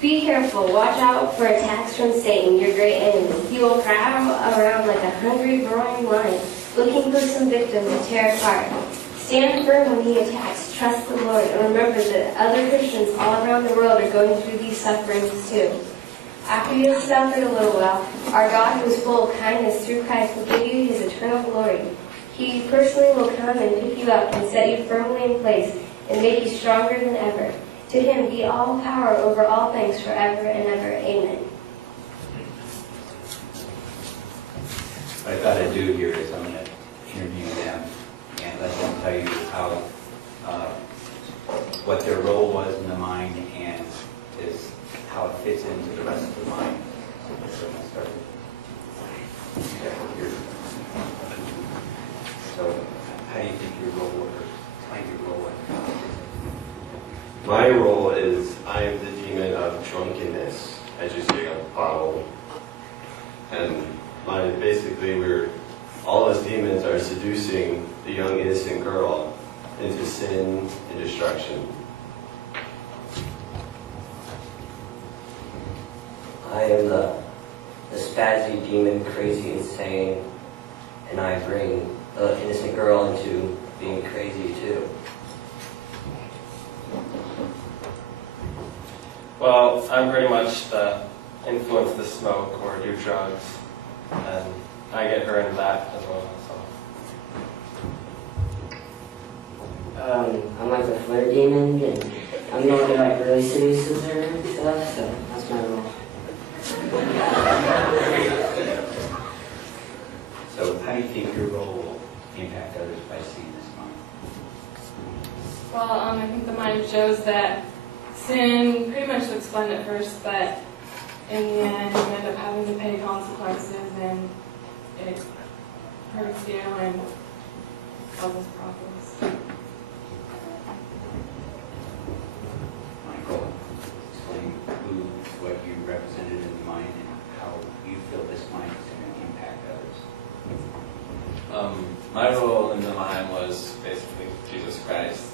Be careful, watch out for attacks from Satan, your great enemy. He will prowl around like a hungry, roaring lion, looking for some victim to tear apart. Stand firm when he attacks, trust the Lord, and remember that other Christians all around the world are going through these sufferings too. After you have suffered a little while, our God, who is full of kindness through Christ, will give you his eternal glory. He personally will come and pick you up and set you firmly in place and make you stronger than ever. To him be all power over all things forever and ever. Amen. What I thought I'd do here is I'm going to interview them and let them tell you how, what their role was in the mind and is how it fits into the rest of the mind. So I'm going to start here. So how do you think your role was? Explain your role. My role is I am the demon of drunkenness, as you see on the bottle. And basically all those demons are seducing the young innocent girl into sin and destruction. I am the spazzy demon, crazy, insane, and I bring the innocent girl into being crazy too. Well, I'm pretty much the influence the smoke or do drugs, and I get her into that as well. So. I'm like the flirt demon, and I'm the one who like really seduces her and stuff, so that's my role. So how do you think your role will impact others by seeing this mind? Well, I think the mind shows that sin pretty much looks fun at first, but in the end you end up having to pay consequences, and it hurts you and causes problems. Michael, explain what you represented in the mind and how you feel this mind is going to impact others. My role in the mind was basically Jesus Christ.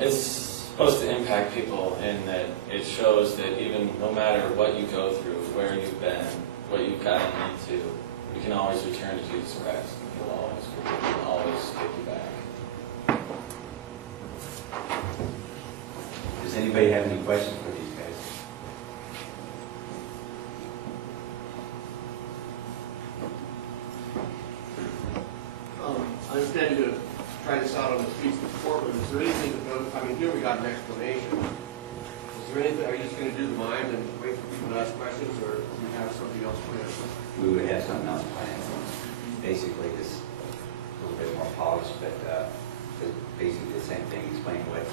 It's supposed to impact people in that it shows that even no matter what you go through, where you've been, what you've gotten into, you can always return to Jesus Christ. He'll always forgive you and always take you back. Does anybody have any questions for these guys? I understand you tried this out on the streets of Portland. Is there anything here we got an explanation. Is there anything, are you just going to do the mind and wait for people to ask questions, or do you have something else planned? We would have something else planned. Basically, this a little bit more polished, but basically the same thing, explain what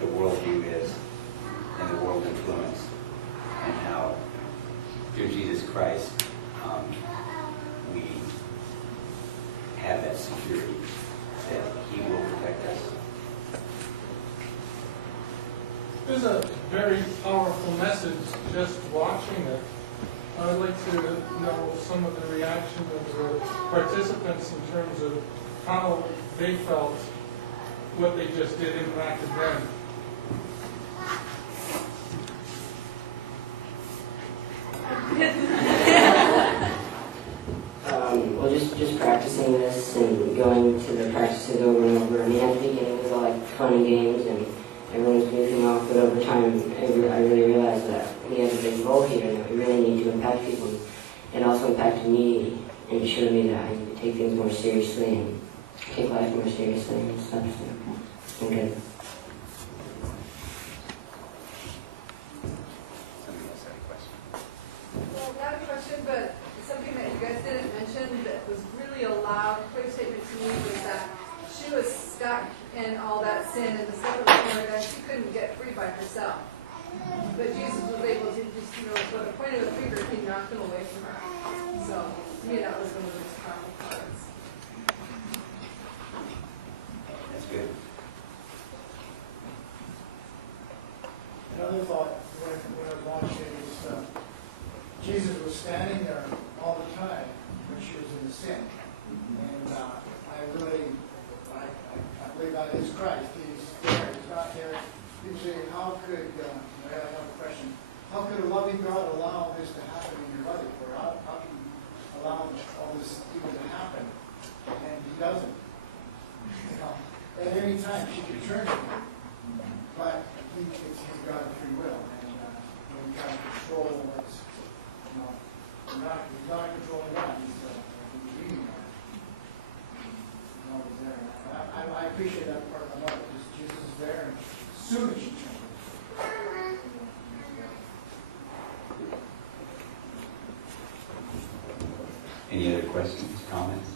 the worldview is and the world influence, and how through Jesus Christ we have that security that He will protect us. There's a very powerful message just watching it. I'd like to know some of the reaction of the participants in terms of how they felt what they just did impacted them. Well, just practicing this and going to the practices over and over. I mean, at the beginning it was all like fun and games and everyone was goofing off, but over time I really realized that we have a big role here and that we really need to impact people. It also impacted me and showed me that I need to take things more seriously and take life more seriously and stuff. So I'm good. Somebody else had a question? Well, not a question, but something that you guys didn't mention that was really a loud, quick statement to me was that she was stuck in all that sin and the stuff that was going on. She couldn't get free by herself. But Jesus was able to just, with the point of the finger, he knocked them away from her. So, to me, that was one of the most powerful parts. That's good. Another thought when I was watching it is Jesus was standing there all the time when she was in the sin. And I believe that is Christ. He's there. He's not there You say, how could, I have a question, how could a loving God allow this to happen in your life? Or how can you allow all this even to happen? And he doesn't. You know, at any time, she could turn to him. But it's his God of free will. And he's got to control what's, you know, he's not controlling God. He's leading God. He's always there. I appreciate that part of my mother, because Jesus is there, and as soon as she turns. Any other questions, comments?